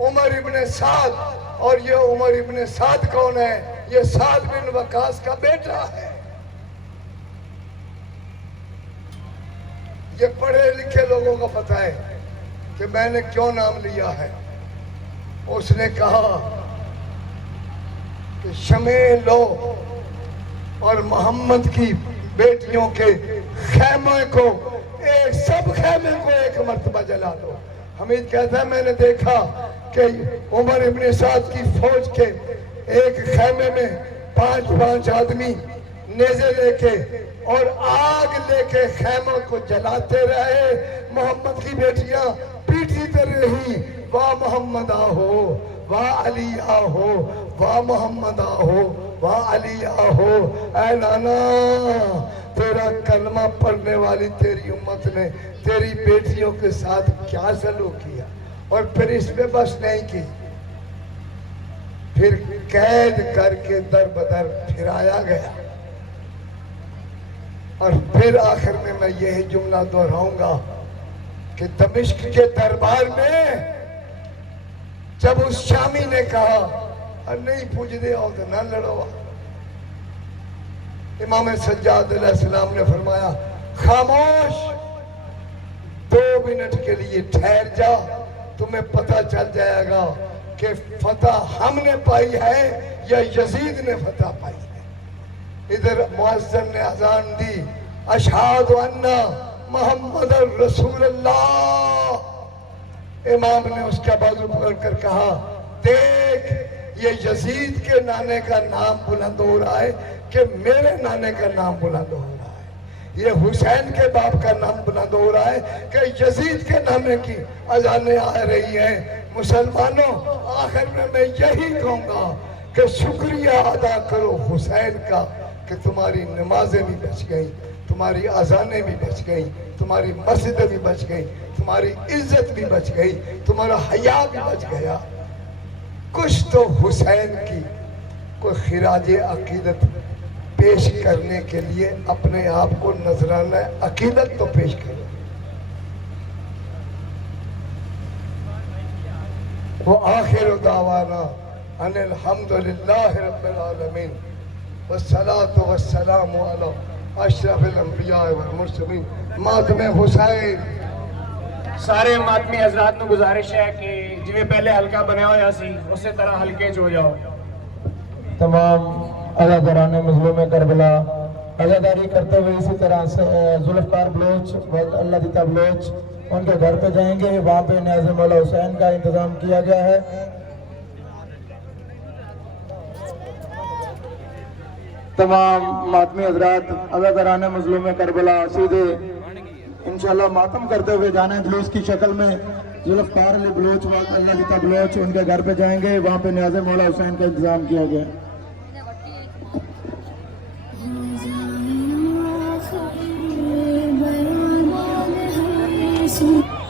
عمر ابن سعد، اور یہ عمر ابن سعد کون ہے؟ یہ سعد بن وقاص کا بیٹا ہے۔ یہ پڑھے لکھے لوگوں کو پتہ ہے کہ میں نے کیوں نام لیا ہے۔ اس نے کہا کہ شمع لو اور محمد کی بیٹیوں کے خیمے کو سب خیمے کو ایک مرتبہ جلا دو۔ حمید کہتا ہے میں نے دیکھا کہ عمر ابن سعد کی فوج کے ایک خیمے میں 5 آدمی نیزے لے کے اور آگ لے کے خیموں کو جلاتے رہے، محمد کی بیٹیاں پیٹتی رہی، واہ محمد آہو، واہ علی آہو، واہ محمد آہو، واہ علی آہو۔ اے نانا، تیرا کلمہ پڑھنے والی تیری امت نے تیری بیٹیوں کے ساتھ کیا سلوک کیا؟ اور پھر اس پہ بس نہیں کی، پھر قید کر کے در بدر پھرایا گیا۔ اور پھر آخر میں یہی جملہ دہراؤں گا کہ دمشق کے دربار میں جب اس شامی نے کہا نہیں پوچھ دے ہو تو نہ لڑو، امام سجاد علیہ السلام نے فرمایا خاموش، 2 منٹ کے لیے ٹھہر جا، تمہیں پتہ چل جائے گا کہ فتح ہم نے پائی ہے یا یزید نے فتح پائی ہے۔ ادھر مؤذن نے اذان دی، اشہد ان محمد رسول اللہ، امام نے اس کا بازو پکڑ کر کہا دیکھ یہ یزید کے نانے کا نام بلند ہو رہا ہے کہ میرے نانے کا نام بلند ہو رہا ہے، یہ حسین کے باپ کا نام بلند ہو رہا ہے کہ یزید کے نانے کی اذانیں آ رہی ہیں۔ مسلمانوں، آخر میں یہی کہوں گا کہ شکریہ ادا کرو حسین کا کہ تمہاری نمازیں بھی بچ گئیں، تمہاری اذانیں بھی بچ گئیں، تمہاری مسجدیں بھی بچ گئیں، تمہاری عزت بھی بچ گئی، تمہارا حیا بھی بچ گیا۔ کچھ تو حسین کی کوئی خراج عقیدت پیش کرنے کے لیے اپنے آپ کو نذرانہ عقیدت تو پیش کرو۔ وآخر دعوانا ان الحمدللہ رب العالمین والصلاة والسلام علی اشرف الانبیاء والمرسلین۔ ماتم حسین سارے ماتمی حضرات نو گزارش ہے کہ جویں پہلے حلقہ بنیا ہویا سی اسی طرح حلقے چ ہو جاؤ۔ تمام عزاداران مظلوم کربلا عزاداری کرتے ہوئے اسی طرح سے ذوالفقار بلوچ اللہ دیتا بلوچ ان کے گھر پہ جائیں گے، وہاں پہ نیاز مولا حسین کا انتظام کیا گیا ہے۔ تمام ماتمی حضرات عزاداران مظلوم کربلا سیدھے انشاءاللہ ماتم کرتے ہوئے جانا ہے جلوس کی شکل میں۔ ذوالفقار علی بلوچ اللہ دیتا بلوچ ان کے گھر پہ جائیں گے، وہاں پہ نیاز مولا حسین کا انتظام کیا گیا ہے۔ See